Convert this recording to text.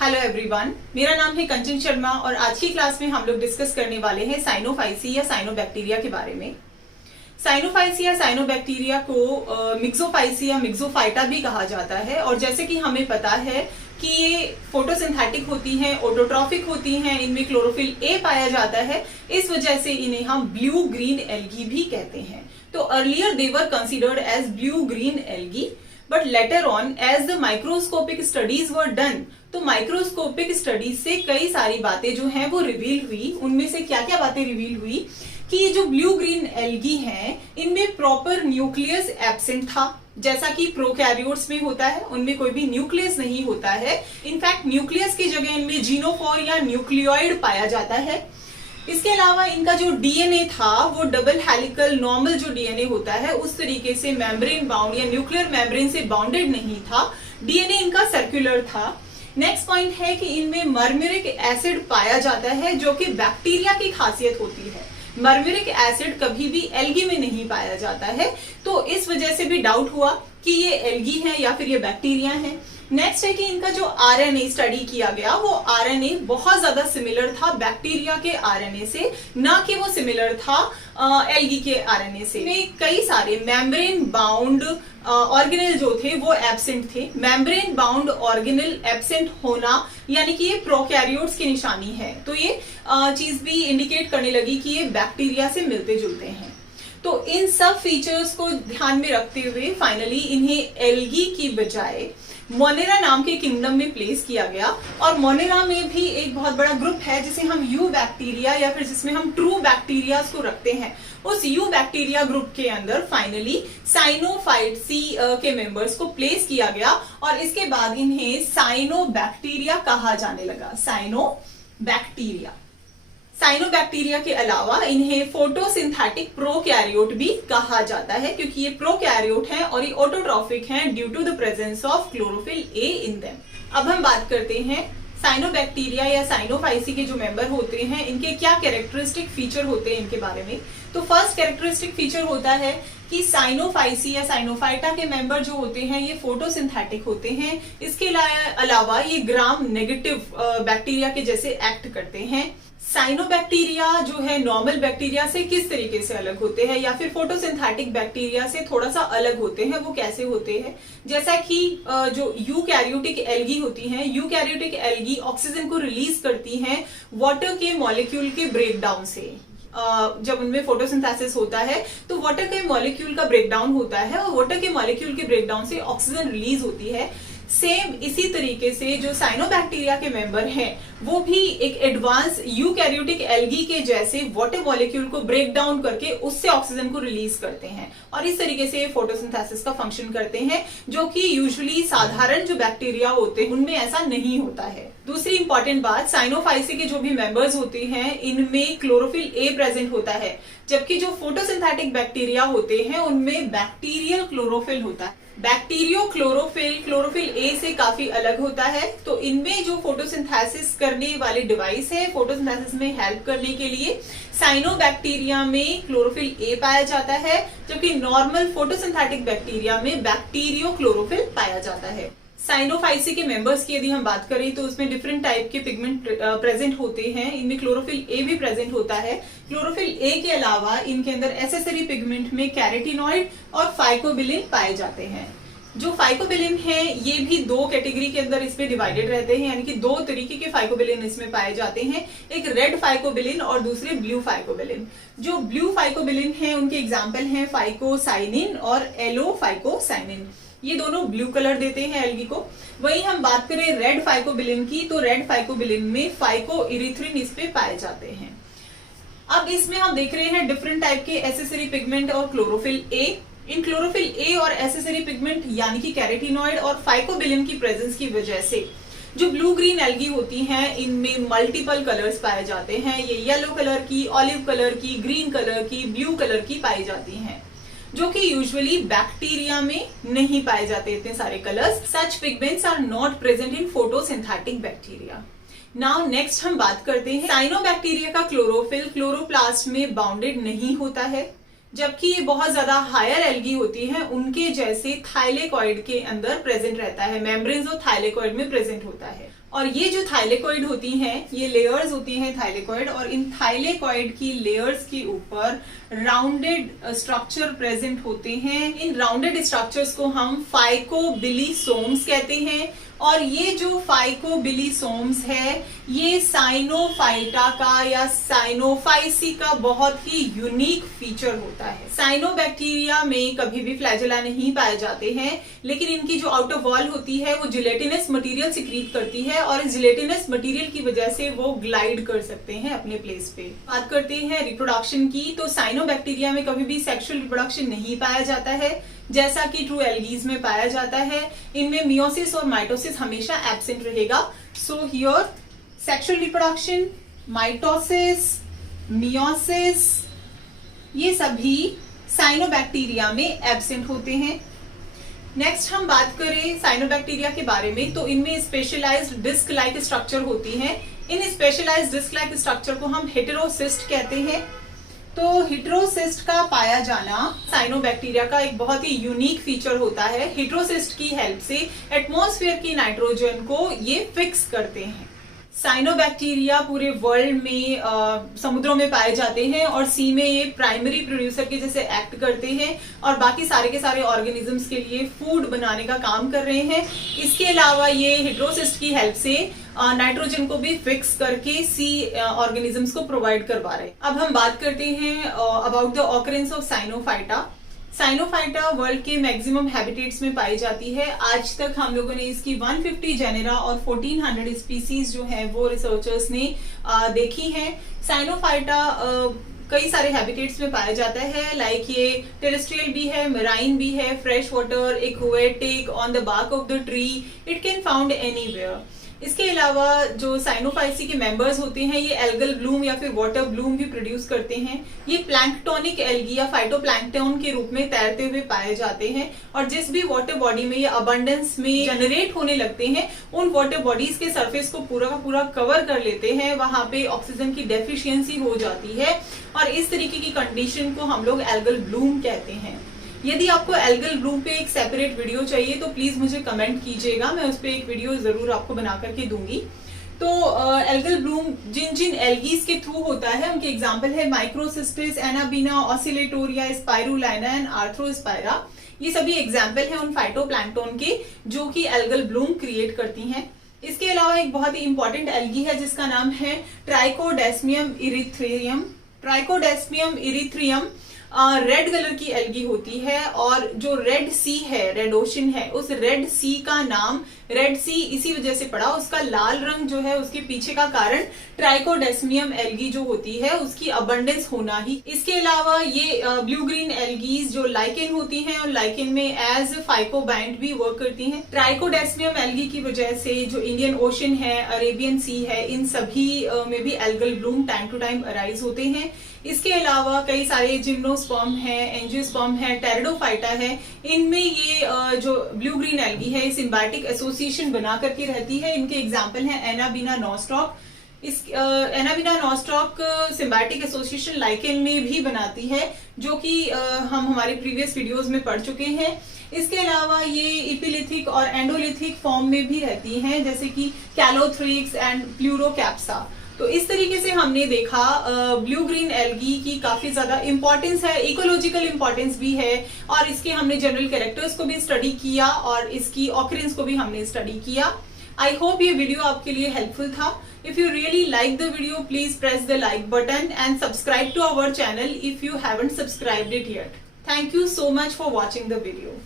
Hello everyone, मेरा नाम है कंचन शर्मा और आज की क्लास में हम लोग डिस्कस करने वाले हैं साइनोफाइसी या साइनोबैक्टीरिया के बारे में। साइनोफाइसी या साइनोबैक्टीरिया को मिक्सोफाइसी या मिक्सोफाइटा भी कहा जाता है और जैसे कि हमें पता है कि ये फोटोसिंथेटिक होती हैं, ऑटोट्रॉफिक होती हैं, इनमें क्लोरोफिल ए पाया जाता है, इस वजह से इन्हें हम ब्लू ग्रीन एल्गी भी कहते हैं। तो earlier they were considered as blue green algae, but later on as the microscopic studies were done, तो माइक्रोस्कोपिक स्टडीज से कई सारी बातें जो हैं वो रिवील हुई। उनमें से क्या क्या बातें रिवील हुई कि ये जो ब्लू ग्रीन एल्गी हैं इनमें प्रॉपर न्यूक्लियस एब्सेंट था, जैसा कि प्रोकैरियोट्स में होता है, उनमें कोई भी न्यूक्लियस नहीं होता है। इनफैक्ट न्यूक्लियस की जगह इनमें जीनोफोर या न्यूक्लियोइड पाया जाता है। इसके अलावा इनका जो डीएनए था वो डबल हेलिकल नॉर्मल जो डीएनए होता है उस तरीके से मेम्ब्रेन बाउंड या न्यूक्लियर मेम्ब्रेन से बाउंडेड नहीं था, डीएनए इनका सर्कुलर था। नेक्स्ट पॉइंट है कि इनमें मर्म्यूरिक एसिड पाया जाता है जो कि बैक्टीरिया की खासियत होती है। मर्म्यूरिक एसिड कभी भी एल्गी में नहीं पाया जाता है, तो इस वजह से भी डाउट हुआ कि ये एल्गी है या फिर ये बैक्टीरिया है। नेक्स्ट है कि इनका जो आरएनए स्टडी किया गया वो आरएनए बहुत ज्यादा सिमिलर था बैक्टीरिया के आरएनए से, ना कि वो सिमिलर था एल्गी के आरएनए से। कई सारे मेम्ब्रेन बाउंड ऑर्गेनेल जो थे वो एब्सेंट थे। मेम्ब्रेन बाउंड ऑर्गेनेल एब्सेंट होना यानी कि ये प्रोकैरियोट्स की निशानी है, तो ये चीज भी इंडिकेट करने लगी कि ये बैक्टीरिया से मिलते जुलते हैं। तो इन सब फीचर्स को ध्यान में रखते हुए फाइनली इन्हें एल्गी की बजाय मोनेरा नाम के किंगडम में प्लेस किया गया। और मोनेरा में भी एक बहुत बड़ा ग्रुप है जिसे हम यू बैक्टीरिया या फिर जिसमें हम ट्रू बैक्टीरिया को रखते हैं, उस यू बैक्टीरिया ग्रुप के अंदर फाइनली साइनोफाइटसी के मेंबर्स को प्लेस किया गया और इसके बाद इन्हें साइनोबैक्टीरिया कहा जाने लगा। साइनोबैक्टीरिया। साइनोबैक्टीरिया के अलावा इन्हें फोटोसिंथेटिक प्रोकैरियोट भी कहा जाता है क्योंकि ये प्रोकैरियोट हैं और ये ऑटोट्रॉफिक हैं due to the presence of chlorophyll A in them. अब हम बात करते हैं साइनोबैक्टीरिया या साइनोफाइसी के जो मेंबर होते हैं इनके क्या कैरेक्टरिस्टिक फीचर होते हैं इनके बारे में। तो फर्स्ट कैरेक्टरिस्टिक फीचर होता है कि साइनोफाइसी या साइनोफाइटा के मेंबर जो होते हैं ये फोटोसिंथेटिक होते हैं। इसके अलावा ये ग्राम नेगेटिव बैक्टीरिया के जैसे एक्ट करते हैं। साइनोबैक्टीरिया जो है नॉर्मल बैक्टीरिया से किस तरीके से अलग होते हैं या फिर फोटोसिंथेटिक बैक्टीरिया से थोड़ा सा अलग होते हैं, वो कैसे होते हैं। जैसा कि जो यूकैरियोटिक एल्गी होती हैं, यूकैरियोटिक एल्गी ऑक्सीजन को रिलीज करती हैं वाटर के मॉलिक्यूल के ब्रेकडाउन से। जब उनमें फोटोसिंथेसिस होता है तो वाटर के मॉलिक्यूल का ब्रेकडाउन होता है और वाटर के मॉलिक्यूल के ब्रेकडाउन से ऑक्सीजन रिलीज होती है। सेम इसी तरीके से जो साइनोबैक्टीरिया के मेंबर हैं वो भी एक एडवांस यूकैरियोटिक एल्गी के जैसे वाटर मॉलिक्यूल को ब्रेक डाउन करके उससे ऑक्सीजन को रिलीज करते हैं और इस तरीके से फोटोसिंथेसिस का फंक्शन करते हैं, जो कि यूजुअली साधारण जो बैक्टीरिया होते हैं उनमें ऐसा नहीं होता है। दूसरी इंपॉर्टेंट बात, साइनोफाइसी के जो भी मेंबर्स होते हैं इनमें क्लोरोफिल ए प्रेजेंट होता है, जबकि जो फोटोसिंथेटिक बैक्टीरिया होते हैं उनमें बैक्टीरियल क्लोरोफिल होता है। बैक्टीरियो क्लोरोफिल ए से काफी अलग होता है। तो इनमें जो फोटोसिंथेसिस करने वाले डिवाइस है, फोटोसिंथेसिस में हेल्प करने के लिए साइनोबैक्टीरिया में क्लोरोफिल ए पाया जाता है, जबकि नॉर्मल फोटोसिंथेटिक बैक्टीरिया में बैक्टीरियो क्लोरोफिल पाया जाता है। साइनोफाइसी के मेंबर्स की यदि हम बात करें तो उसमें डिफरेंट टाइप के पिगमेंट प्रेजेंट होते हैं। इनमें क्लोरोफिल ए भी प्रेजेंट होता है। क्लोरोफिल ए के अलावा इनके अंदर एसेसरी पिगमेंट में कैरोटीनॉइड और फाइकोबिलिन पाए जाते हैं। जो फाइकोबिलिन है ये भी दो कैटेगरी के अंदर इसमें डिवाइडेड रहते हैं, यानी कि दो तरीके के फाइकोबिलिन इसमें पाए जाते हैं, एक रेड फाइकोबिलिन और दूसरे ब्लू फाइकोबिलिन। जो ब्लू फाइकोबिलिन है उनके एग्जाम्पल हैं फाइकोसाइनिन और एलोफाइकोसाइनिन, ये दोनों ब्लू कलर देते हैं एल्गी को। वहीं हम बात करें रेड फाइकोबिलिन की तो रेड फाइकोबिलिन में फाइकोइरिथ्रिन इस पे पाए जाते हैं। अब इसमें हम देख रहे हैं डिफरेंट टाइप के एसेसरी पिगमेंट और chlorophyll A. In chlorophyll A और एसेसरी पिगमेंट यानी कि कैरोटीनॉइड और फाइकोबिलिन की प्रेजेंस की वजह से जो ब्लू ग्रीन एल्गी होती हैं इनमें मल्टीपल कलर्स पाए जाते हैं। ये येलो कलर की, ऑलिव कलर की, ग्रीन कलर की, ब्लू कलर की पाई जाती हैं, जो कि यूजुअली बैक्टीरिया में नहीं पाए जाते इतने सारे colours. Such pigments are not present in photosynthetic bacteria. Now next हम बात करते हैं साइनोबैक्टीरिया का क्लोरोफिल क्लोरोप्लास्ट में बाउंडेड नहीं होता है, जबकि ये बहुत ज्यादा हायर एल्गी होती है उनके जैसे थाइलेकॉइड के अंदर प्रेजेंट रहता है, मेम्ब्रेन्स और थाइलेकॉइड में प्रेजेंट होता है। और ये जो थाइलेकोइड होती हैं, ये लेयर्स होती हैं थाइलेकोइड, और इन थाइलेकोइड की लेयर्स के ऊपर राउंडेड स्ट्रक्चर प्रेजेंट होते हैं। इन राउंडेड स्ट्रक्चर्स को हम फाइकोबिलिसोम्स कहते हैं, और ये जो फाइकोबिलिसोम्स है ये साइनोफाइटा का या साइनोफाइसी का बहुत ही यूनिक फीचर होता है। साइनोबैक्टीरिया में कभी भी फ्लैजेला नहीं पाए जाते हैं, लेकिन इनकी जो आउटर वॉल होती है वो जिलेटिनस मटेरियल सिक्रीट करती है, और इस जिलेटिनस मटेरियल की वजह से वो ग्लाइड कर सकते हैं अपने प्लेस पे। बात करते हैं रिप्रोडक्शन की, तो साइनोबैक्टीरिया में कभी भी सेक्सुअल रिप्रोडक्शन नहीं पाया जाता है, जैसा कि ट्रू एल्गीज में पाया जाता है। इनमें मियोसिस और माइटोसिस हमेशा एब्सेंट रहेगा। So here sexual reproduction, mitosis, meiosis, ये सभी साइनोबैक्टीरिया में एब्सेंट होते हैं। नेक्स्ट हम बात करें साइनोबैक्टीरिया के बारे में, तो इनमें स्पेशलाइज्ड डिस्क लाइक स्ट्रक्चर होती है। इन स्पेशलाइज्ड डिस्क लाइक स्ट्रक्चर को हम हेटेरोसिस्ट कहते हैं। तो हेटेरोसिस्ट का पाया जाना साइनोबैक्टीरिया का एक बहुत ही यूनिक फीचर होता है। हेटेरोसिस्ट की हेल्प से एटमॉस्फेयर की नाइट्रोजन को ये फिक्स करते हैं। साइनोबैक्टीरिया पूरे वर्ल्ड में समुद्रों में पाए जाते हैं, और सी में ये प्राइमरी प्रोड्यूसर के जैसे एक्ट करते हैं, और बाकी सारे के सारे ऑर्गेनिजम्स के लिए फूड बनाने का काम कर रहे हैं। इसके अलावा ये हेटेरोसिस्ट की हेल्प से नाइट्रोजन को भी फिक्स करके सी ऑर्गेनिजम्स को प्रोवाइड करवा रहे हैं। अब हम बात करते हैं about the occurrence of Cyanophyta. Cyanophyta world के मैक्सिमम हैबिटेट्स में पाई जाती है। आज तक हम लोगों ने इसकी 150 जेनेरा और 1400 स्पीसीज जो है वो रिसर्चर्स ने देखी हैं। साइनोफाइटा कई सारे हैबिटेट्स में पाया जाता है, लाइक ये टेरेस्ट्रियल भी है, मराइन भी है, fresh water, aquatic, on the bark of the tree, it can found anywhere. इसके अलावा जो साइनोफाइसी के मेंबर्स होते हैं ये एल्गल ब्लूम या फिर वाटर ब्लूम भी प्रोड्यूस करते हैं। ये प्लैंक्टोनिक एल्गी या फाइटोप्लैंक्टन के रूप में तैरते हुए पाए जाते हैं, और जिस भी वाटर बॉडी में ये अबंडेंस में जनरेट होने लगते हैं उन वाटर बॉडीज के सरफेस को पूरा का पूरा कवर कर लेते हैं। वहां पे ऑक्सीजन की डेफिशिएंसी हो जाती है, और इस तरीके की कंडीशन को हम लोग एल्गल ब्लूम कहते हैं। यदि आपको एल्गल ब्लूम पे एक सेपरेट वीडियो चाहिए तो प्लीज मुझे कमेंट कीजिएगा, मैं उस पर एक वीडियो जरूर आपको बना करके दूंगी। तो एल्गल ब्लूम जिन जिन एल्गीज के थ्रू होता है उनके एग्जाम्पल है माइक्रोसिस्टिस, एनाबीना, ऑसिलेटोरिया, स्पाइरुलाइना एंड आर्थ्रोस्पाइरा। ये सभी एग्जाम्पल है उन फाइटोप्लैंक्टन के जो कि एल्गल ब्लूम क्रिएट करती हैं। इसके अलावा एक बहुत ही इंपॉर्टेंट एल्गी है जिसका नाम है ट्राइकोडेस्मियम इरिथ्रियम। ट्राइकोडेस्मियम इरिथ्रियम रेड कलर की एल्गी होती है, और जो रेड सी है, रेड ओशन है, उस रेड सी का नाम रेड सी इसी वजह से पड़ा। उसका लाल रंग जो है उसके पीछे का कारण ट्राइकोडेस्मियम एल्गी जो होती है उसकी अबंडेंस होना ही। इसके अलावा ये ब्लू ग्रीन एल्गीज जो लाइकेन होती हैं, और लाइकेन में एज फाइकोबाइंड भी वर्क करती हैं। ट्राइकोडेस्मियम एल्गी की वजह से जो इंडियन ओशन है, अरेबियन सी है, इन सभी में भी algal bloom time to time arise होते हैं। इसके अलावा कई सारे जिम्नोस्पर्म है, एंजियोस्पर्म है, टेरिडोफाइटा है, इनमें ये जो ब्लू ग्रीन एल्गी है सिम्बायोटिक एसोसिएशन बना करके रहती है। इनके एग्जाम्पल हैं एनाबीना नॉस्टॉक। इस anabaena nostoc symbiotic association lichen में भी बनाती है, जो कि हम हमारे प्रीवियस वीडियोस में पढ़ चुके हैं। इसके अलावा ये इपिलिथिक और एंडोलिथिक फॉर्म में भी रहती हैं, जैसे कि कैलोथ्रिक्स एंड प्लूरोकैप्सा। तो इस तरीके से हमने देखा ब्लू ग्रीन एल्गी की काफी ज्यादा इंपॉर्टेंस है, इकोलॉजिकल इंपॉर्टेंस भी है, और इसके हमने जनरल कैरेक्टर्स को भी स्टडी किया और इसकी ऑकरेंस को भी हमने स्टडी किया। आई होप ये वीडियो आपके लिए हेल्पफुल था। If you really like the video please press the like button and subscribe to our channel if you haven't subscribed it yet. Thank you so much for watching the video.